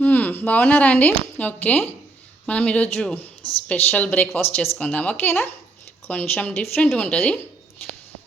బాగున్నారా అండి? ఓకే. మనం ఈరోజు స్పెషల్ బ్రేక్ఫాస్ట్ చేసుకుందాం. ఓకేనా? కొంచెం డిఫరెంట్గా ఉంటుంది.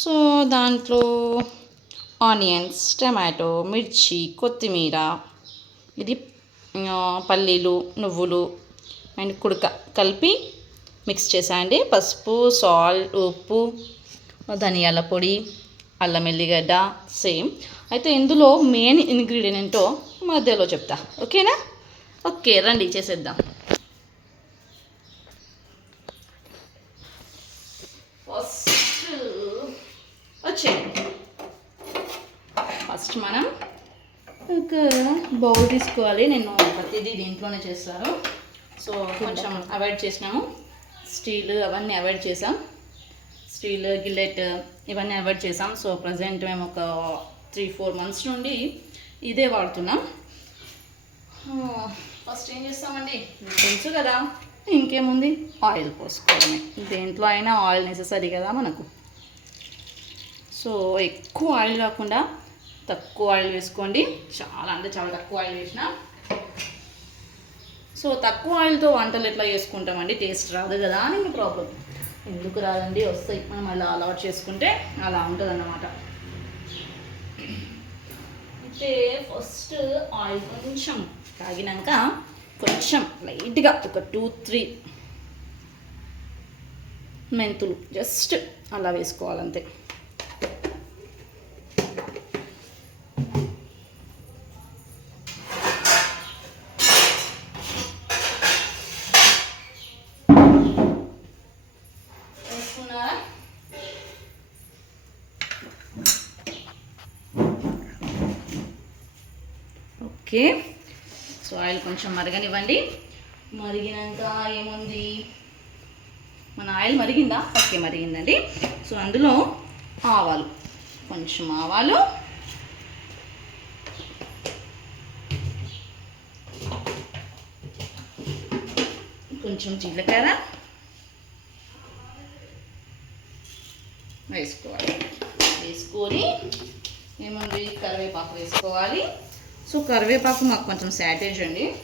సో దాంట్లో ఆనియన్స్ టమాటో మిర్చి కొత్తిమీర ఇది పల్లీలు నువ్వులు అండ్ కుడక కలిపి మిక్స్ చేసాయండి పసుపు సాల్ట్ ఉప్పు ధనియాల పొడి అల్లం ఎల్లిగడ్డ సేమ్. అయితే ఇందులో మెయిన్ ఇంగ్రీడియంట్ ఏంటో మధ్యలో చెప్తా. ఓకేనా? ఓకే రండి చేసేద్దాం. ఫస్ట్ వచ్చేయండి ఫస్ట్ మనం ఒక బౌల్ తీసుకోవాలి. నేను ప్రతిదీ దీంట్లోనే చేస్తాను. సో కొంచెం అవాయిడ్ చేసినాము. స్టీల్ అవన్నీ అవాయిడ్ చేసాం. స్టీల్ గిల్లెట్ ఇవన్నీ అవాయిడ్ చేసాం. సో ప్రజెంట్ మేము ఒక త్రీ ఫోర్ మంత్స్ నుండి ఇదే వాడుతున్నాం. ఫస్ట్ ఏం చేస్తామండి? మీకు తెలుసు కదా ఇంకేముంది? ఆయిల్ పోసుకోవడమే. దేంట్లో అయినా ఆయిల్ నెససరీ కదా మనకు. సో ఎక్కువ ఆయిల్ కాకుండా తక్కువ ఆయిల్ వేసుకోండి. చాలా అంటే చాలా తక్కువ ఆయిల్ వేసిన. సో తక్కువ ఆయిల్తో వంటలు ఎట్లా చేసుకుంటామండి? టేస్ట్ రాదు కదా అని మీ ప్రాబ్లం ఎందుకు రాదండి? వస్తాయి. మనం అలా అలవాటు చేసుకుంటే అలా ఉంటుంది అన్నమాట అంటే ఫస్ట్ ఆయిల్ కొంచెం కాగినాక కొంచెం లైట్గా ఒక టూ త్రీ మెంతులు జస్ట్ అలా వేసుకోవాలంతే. వేసుకున్నారా? ఓకే. సో ఆయిల్ కొంచెం మరగనివ్వండి. మరిగినాక ఏముంది? మన ఆయిల్ మరిగిందా? ఓకే మరిగిందండి. సో అందులో ఆవాలు. కొంచెం ఆవాలు. కొంచెం జీలకర్ర వేసుకోవాలి. వేసుకొని ఏముంది? కరివేపాకు వేసుకోవాలి. సో కరివేపాకు మాకు కొంచెం శాటేజ్ అండి.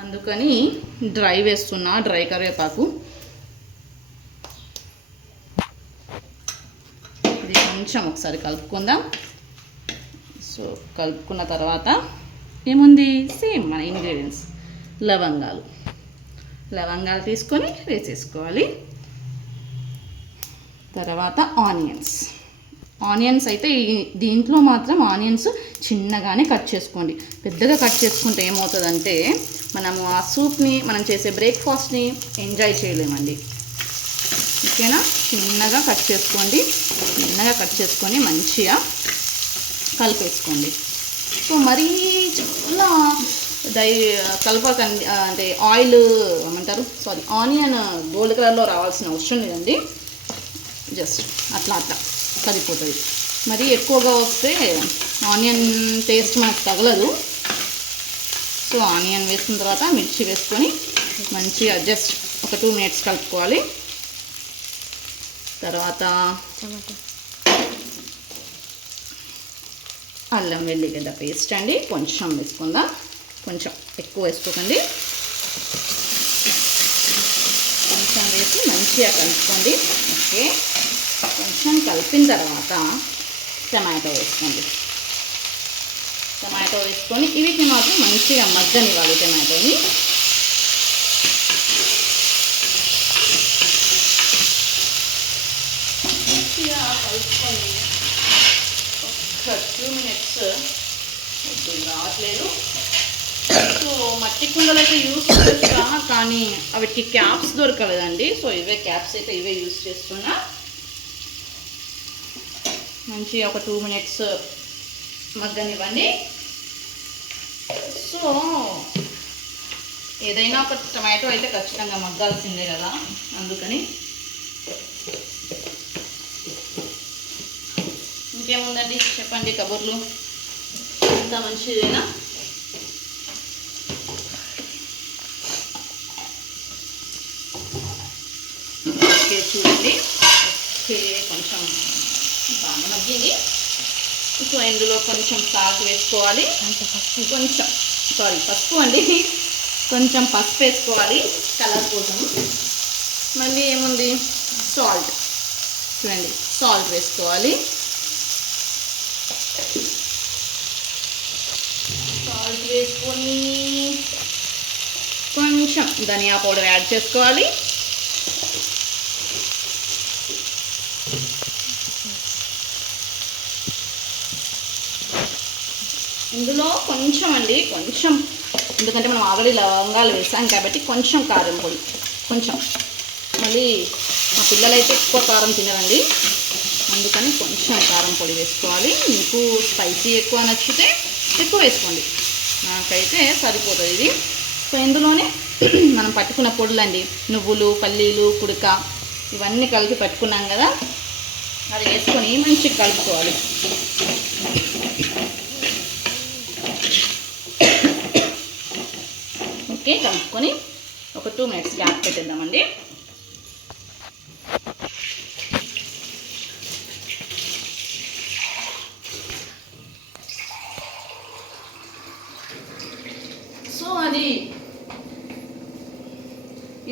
అందుకని డ్రై వేస్తున్నా డ్రై కరివేపాకు. ఇది కొంచెం ఒకసారి కలుపుకుందాం. సో కలుపుకున్న తర్వాత ఏముంది? సేమ్ మన ఇంగ్రీడియంట్స్. లవంగాలు. లవంగాలు తీసుకొని వేసేసుకోవాలి. తర్వాత ఆనియన్స్. ఆనియన్స్ అయితే దీంట్లో మాత్రం ఆనియన్స్ చిన్నగానే కట్ చేసుకోండి. పెద్దగా కట్ చేసుకుంటే ఏమవుతుందంటే మనము ఆ సూప్ని మనం చేసే బ్రేక్ఫాస్ట్ని ఎంజాయ్ చేయలేమండి. ఓకేనా? చిన్నగా కట్ చేసుకోండి. చిన్నగా కట్ చేసుకొని మంచిగా కలిపేసుకోండి. సో మరీ చాలా దై కలపకండి అంటే ఆయిల్ ఏమంటారు? సారీ ఆనియన్ గోల్డ్ కలర్లో రావాల్సిన అవసరం లేదండి. జస్ట్ అట్లా అట్లా. సరిపోతుంది మరి ఎక్కువగా వస్తే ఆనియన్ టేస్ట్ మనకు తగలదు. సో ఆనియన్ వేసిన తర్వాత మిర్చి వేసుకొని మంచిగా జస్ట్ ఒక టూ మినిట్స్ కలుపుకోవాలి. తర్వాత అల్లం వెల్లిగడ్డ పేస్ట్ అండి. కొంచెం వేసుకుందాం. కొంచెం ఎక్కువ వేసుకోకండి. కొంచెం వేసి మంచిగా కలుపుకోండి. ఓకే. కొంచెం కలిపిన తర్వాత టమాటో వేసుకోండి. టమాటో వేసుకొని వీటిని మాత్రం మంచిగా మగ్గనివ్వాలి టమాటోని. మంచిగా కలుపుకొని ఒక టూ మినిట్స్ ఇప్పుడు రావట్లేదు. సో మట్టి కుండలు అయితే యూస్ చేస్తా కానీ వాటికి క్యాప్స్ దొరకలేదండి. సో ఇవే క్యాప్స్ అయితే ఇవే యూస్ చేస్తున్నా. మంచి ఒక టూ మినిట్స్ మగ్గనివ్వండి. సో ఏదైనా ఒక టమాటో అయితే ఖచ్చితంగా మగ్గాల్సిందే కదా అందుకని. ఇంకేముందండి? చెప్పండి కబుర్లు. అంత మంచిదేనా ఓకే చూడండి ఓకే కొంచెం బాగా మగ్గింది సో ఇందులో కొంచెం సాల్ట్ వేసుకోవాలి. కొంచెం సారీ పసుపు అండి. కొంచెం పసుపు వేసుకోవాలి. కలర్ కోసం. మళ్ళీ ఏముంది? సాల్ట్. చూడండి సాల్ట్ వేసుకోవాలి. సాల్ట్ వేసుకొని కొంచెం ధనియా పౌడర్ యాడ్ చేసుకోవాలి. ఇందులో కొంచెం అండి కొంచెం. ఎందుకంటే మనం ఆల్రెడీ లవంగాలు వేసాం కాబట్టి కొంచెం కారం పొడి కొంచెం. మళ్ళీ మా పిల్లలైతే ఎక్కువ కారం తినరండి. అందుకని కొంచెం కారం పొడి వేసుకోవాలి. మీకు స్పైసీ ఎక్కువ నచ్చితే ఎక్కువ వేసుకోండి. నాకైతే సరిపోతుంది ఇది. సో ఇందులోనే మనం పట్టుకున్న పొడులండి నువ్వులు పల్లీలు కుడక ఇవన్నీ కలిపి పట్టుకున్నాం కదా. అది వేసుకొని మంచిగా కలుపుకోవాలి. ఓకే కలుపుకొని ఒక టూ మినిట్స్ గ్యాప్ పెట్టేద్దామండి. సో అది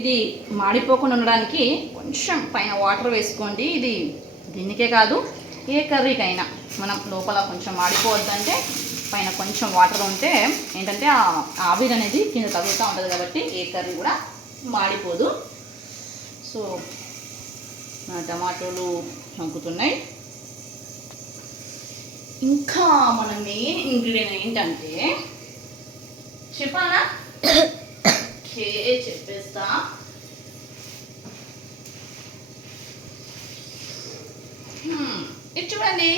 ఇది మాడిపోకుండా ఉండడానికి కొంచెం పైన వాటర్ వేసుకోండి. ఇది దీనికే కాదు ఏ కర్రీకైనా మనం లోపల కొంచెం మాడిపోవద్దంటే పైన కొంచెం వాటర్ ఉంటే ఏంటంటే ఆ ఆవిరి అనేది కింద తగులుతూ ఉంటుంది కాబట్టి ఏ కర్రీ కూడా మాడిపోదు. సో టమాటోలు మగ్గుతున్నాయి ఇంకా మన మెయిన్ ఇంగ్రీడియంట్ ఏంటంటే చెప్పాలా చే చెప్పేస్తా. ఇది చూడండి.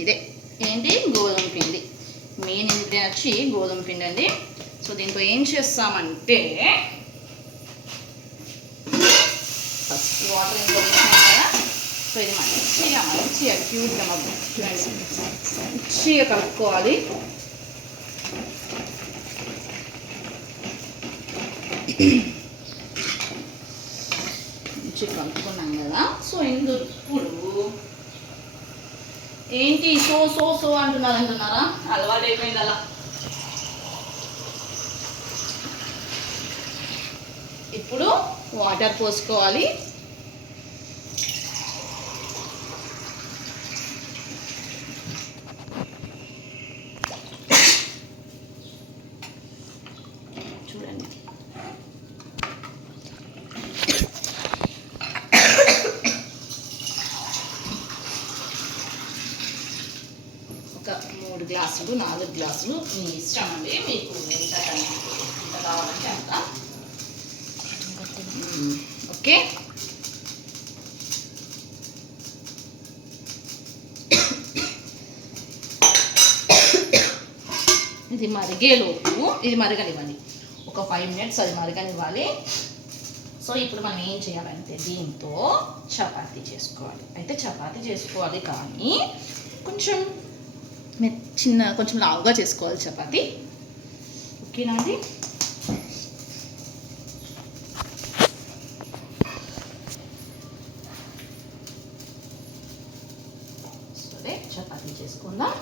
ఇదే. మెయిన్ ఇంగ్రీడియంట్ వచ్చి గోధుమ పిండి అండి సో దీంతో ఏం చేస్తామంటే ఫస్ట్ వాటర్ ఇంకో కదా. సో ఇది మంచిగా మంచిగా క్యూట్గా మంచిగా కలుపుకోవాలి. Mm-hmm కలుపుకున్నాం కదా సో ఇందులో ఇప్పుడు ఏంటి సో సో సో అంటున్నారు అంటున్నారా? అలవాటు అయిపోయింది అలా ఇప్పుడు వాటర్ పోసుకోవాలి చూడండి ఒక మూడు గ్లాసులు నాలుగు గ్లాసులు మీ ఇష్టం అండి. మీకు ఎంత ఎంత కావాలంటే అంత. ఓకే. ఇది మరిగేలోపు ఇది మరగనివ్వండి. ఒక ఫైవ్ మినిట్స్ అది మరగనివ్వాలి. సో ఇప్పుడు మనం ఏం చేయాలంటే దీంతో చపాతీ చేసుకోవాలి. అయితే చపాతీ చేసుకోవాలి కానీ కొంచెం చిన్న కొంచెం లావుగా చేసుకోవాలి చపాతీ. ఓకేనా అండి? సరే చపాతీ చేసుకుందాం.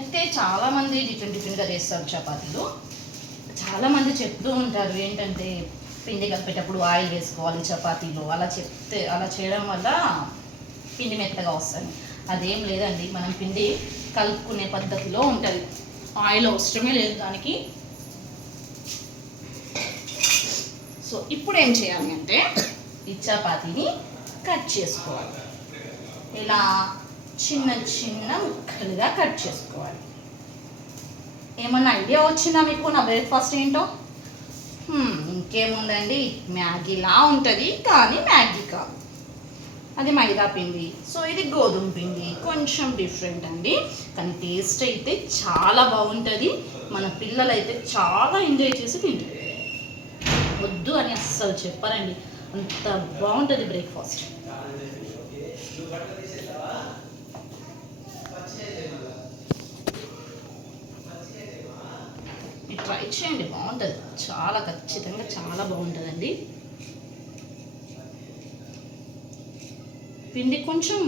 అయితే చాలామంది డిఫరెంట్ డిఫరెంట్గా చేస్తారు చపాతీలు. చాలామంది చెప్తూ ఉంటారు ఏంటంటే పిండి కలిపేటప్పుడు ఆయిల్ వేసుకోవాలి చపాతీలు. అలా చెప్తే అలా చేయడం వల్ల పిండి మెత్తగా వస్తుంది. అదేం లేదండి మనం పిండి కలుపుకునే పద్ధతిలో ఉంటుంది. ఆయిల్ అవసరమే లేదు దానికి. సో ఇప్పుడు ఏం చేయాలి అంటే ఈ చపాతీని కట్ చేసుకోవాలి. ఇలా చిన్న చిన్న ముక్కలుగా కట్ చేసుకోవాలి. ఏమన్నా ఐడియా వచ్చిందా మీకు నా బ్రేక్ఫాస్ట్ ఏంటో? ఇంకేముందండి? మ్యాగీలా ఉంటుంది కానీ మ్యాగీ కాదు. అది మైదా పిండి. సో ఇది గోధుమ పిండి. కొంచెం డిఫరెంట్ అండి. కానీ టేస్ట్ అయితే చాలా బాగుంటుంది. మన పిల్లలు అయితే చాలా ఎంజాయ్ చేసి తింటారు. వద్దు అని అస్సలు చెప్పారండి. అంత బాగుంటుంది బ్రేక్ఫాస్ట్. చేయండి బాగుంటుంది. చాలా ఖచ్చితంగా చాలా బాగుంటుందండి. పిండి కొంచెం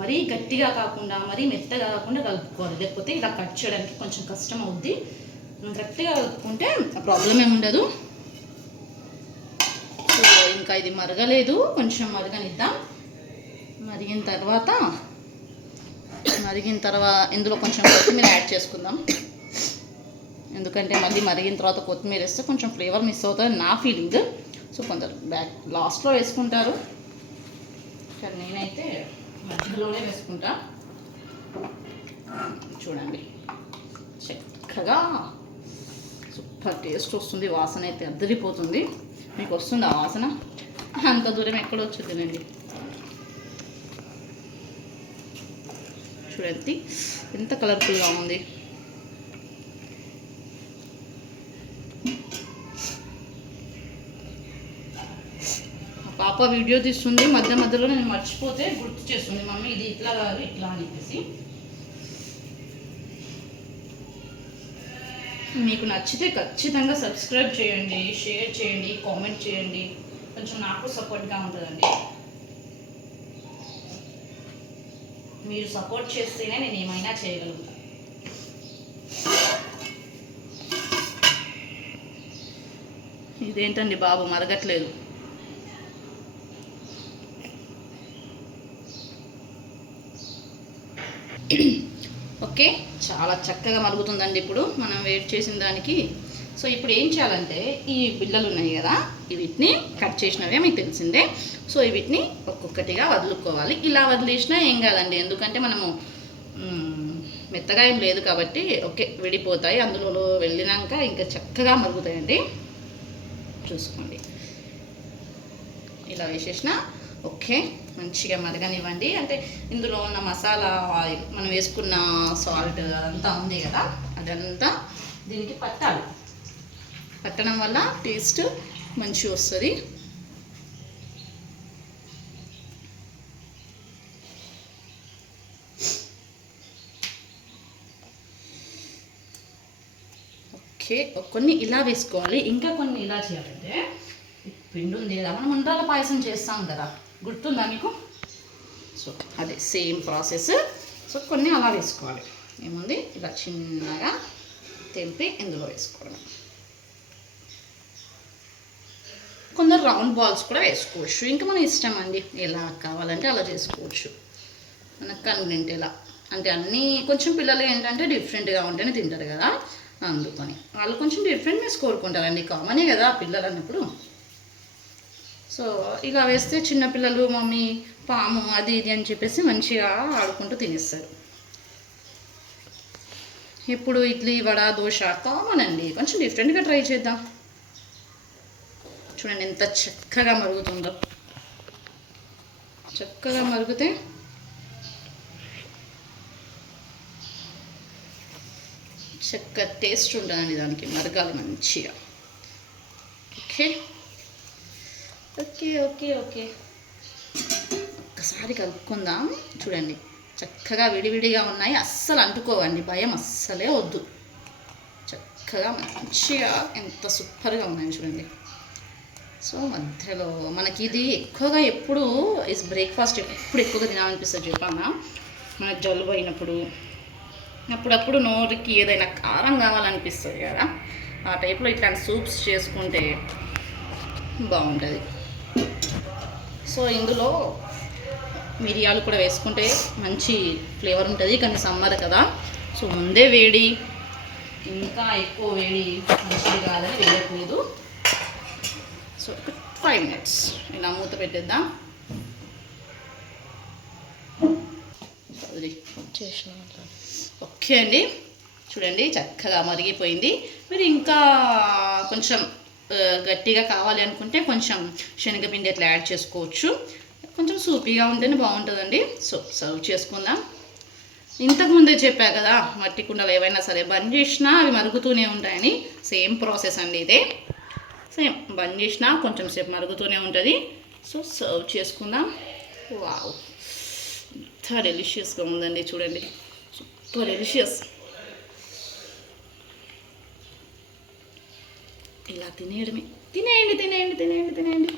మరీ గట్టిగా కాకుండా మరీ మెత్తగా కాకుండా కలుపుకోవాలి. లేకపోతే ఇలా కట్ చేయడానికి కొంచెం కష్టం అవుద్ది. గట్టిగా కలుపుకుంటే ప్రాబ్లం ఏమి ఉండదు. సో ఇంకా ఇది మరగలేదు. కొంచెం మరగనిద్దాం. మరిగిన తర్వాత మరిగిన తర్వాత ఇందులో కొంచెం కొత్తిమీర యాడ్ చేసుకుందాం. ఎందుకంటే మళ్ళీ మరిగిన తర్వాత కొత్తిమీర వేస్తే కొంచెం ఫ్లేవర్ మిస్ అవుతుంది నా ఫీలింగ్. సో కొందరు బ్యాక్ లాస్ట్లో వేసుకుంటారు. కానీ నేనైతే మధ్యలోనే వేసుకుంటా. చూడండి. చక్కగా సూపర్ టేస్ట్ వస్తుంది. వాసన అయితే అద్దరిపోతుంది. మీకు వస్తుంది ఆ వాసన? అంత దూరం ఎక్కడ వచ్చిందిలేండి చూడండి. ఎంత కలర్ఫుల్గా ఉంది. పాప వీడియో తీస్తుంది. మధ్య మధ్యలో నేను మర్చిపోతే గుర్తు చేస్తుంది. మమ్మీ ఇది ఇట్లా కాదు ఇట్లా అని చెప్పేసి. మీకు నచ్చితే ఖచ్చితంగా సబ్స్క్రైబ్ చేయండి షేర్ చేయండి కామెంట్ చేయండి. కొంచెం నాకు సపోర్ట్గా ఉంటుందండి. మీరు సపోర్ట్ చేస్తేనే నేను ఏమైనా చేయగలుగుతాను ఇదేంటండి బాబు? మరగట్లేదు. ఓకే? చాలా చక్కగా మరుగుతుందండి ఇప్పుడు. మనం వెయిట్ చేసిన దానికి. సో ఇప్పుడు ఏం చేయాలంటే ఈ బిళ్ళలు ఉన్నాయి కదా వీటిని కట్ చేసినవే మీకు తెలిసిందే. సో వీటిని ఒక్కొక్కటిగా వదులుకోవాలి. ఇలా వదిలేసినా ఏం కాదండి. ఎందుకంటే మనము మెత్తగా ఏం లేదు కాబట్టి ఓకే విడిపోతాయి. అందులో వెళ్ళినాక ఇంకా చక్కగా మరుగుతాయండి. చూసుకోండి. ఇలా వేసేసిన ఓకే. మంచిగా మరగనివ్వండి. అంటే ఇందులో ఉన్న మసాలా ఆయిల్ మనం వేసుకున్న సాల్ట్ అదంతా ఉంది కదా అదంతా దీనికి పట్టాలి. పట్టడం వల్ల టేస్ట్ మంచిగా వస్తుంది. ఓకే కొన్ని ఇలా వేసుకోవాలి. ఇంకా కొన్ని ఇలా చేయాలంటే పిండి ఉంది కదా మనం ఉండాల పాయసం చేస్తాం కదా. గుర్తుందా మీకు సో అదే సేమ్ ప్రాసెస్. సో కొన్ని అలా వేసుకోవాలి. ఏముంది? ఇలా చిన్నగా తెంపి ఇందులో వేసుకోవడం. కొందరు రౌండ్ బాల్స్ కూడా వేసుకోవచ్చు. ఇంకా మన ఇష్టం అండి. ఎలా కావాలంటే అలా చేసుకోవచ్చు. మనకు కన్వీనియంట్ ఎలా? అంటే అన్నీ కొంచెం పిల్లలు ఏంటంటే డిఫరెంట్గా ఉంటేనే తింటారు కదా అందుకని. వాళ్ళు కొంచెం డిఫరెంట్నెస్ కోరుకుంటారండి. కామనే కదా పిల్లలు అన్నప్పుడు. సో ఇక వేస్తే చిన్నపిల్లలు మమ్మీ పాము అది ఇది అని చెప్పేసి మంచిగా ఆడుకుంటూ తినేస్తారు. ఇప్పుడు ఇడ్లీ వడ దోశ కామన్ అండి. కొంచెం డిఫరెంట్గా ట్రై చేద్దాం. చూడండి ఎంత చక్కగా మరుగుతుందో. చక్కగా మరుగుతే చక్క టేస్ట్ ఉంటుందండి దానికి. మరగాలి మంచిగా. ఓకే. Okay okay okay. ఒక్కసారి కలుపుకుందాం చూడండి. చక్కగా విడివిడిగా ఉన్నాయి. అస్సలు అంటుకోవండి. భయం అస్సలే వద్దు. చక్కగా మంచిగా ఎంత సూపర్గా ఉన్నాయి చూడండి. సో మధ్యలో మనకి ఇది ఎక్కువగా ఎప్పుడు ఇస్ బ్రేక్ఫాస్ట్ ఎప్పుడు ఎక్కువగా తినాలనిపిస్తుంది చెప్పానా? మనకు జలుబు అయినప్పుడు అప్పుడప్పుడు నోరుకి ఏదైనా కారం కావాలనిపిస్తుంది కదా. ఆ టైప్లో ఇట్లాంటి సూప్స్ చేసుకుంటే బాగుంటుంది. సో ఇందులో మిరియాలు కూడా వేసుకుంటే మంచి ఫ్లేవర్ ఉంటుంది కానీ సమ్మర్ కదా. సో ముందే వేడి ఇంకా ఎక్కువ వేడి మంచిది కాదని వేయట్లేదు. సో ఒక ఫైవ్ మినిట్స్ ఇలా మూత పెట్టేద్దాం. ఓకే అండి. చూడండి చక్కగా మరిగిపోయింది. మీరు ఇంకా కొంచెం గట్టిగా కావాలి అనుకుంటే కొంచెం శనగపిండి అట్లా యాడ్ చేసుకోవచ్చు. కొంచెం సూపీగా ఉంటేనే బాగుంటుందండి. సో సర్వ్ చేసుకుందాం. ఇంతకుముందే చెప్పా కదా మట్టి కుండలు ఏవైనా సరే బంద్ చేసినా అవి మరుగుతూనే ఉంటాయని. సేమ్ ప్రాసెస్ అండి ఇదే. సేమ్ బంద్ చేసినా కొంచెం సేపు మరుగుతూనే ఉంటుంది. సో సర్వ్ చేసుకుందాం. వావ్ ఎంత డెలిషియస్గా ఉందండి చూడండి. Super delicious. ఇలా తినేయడమే తినేయండి తినేయండి తినేయండి తినేయండి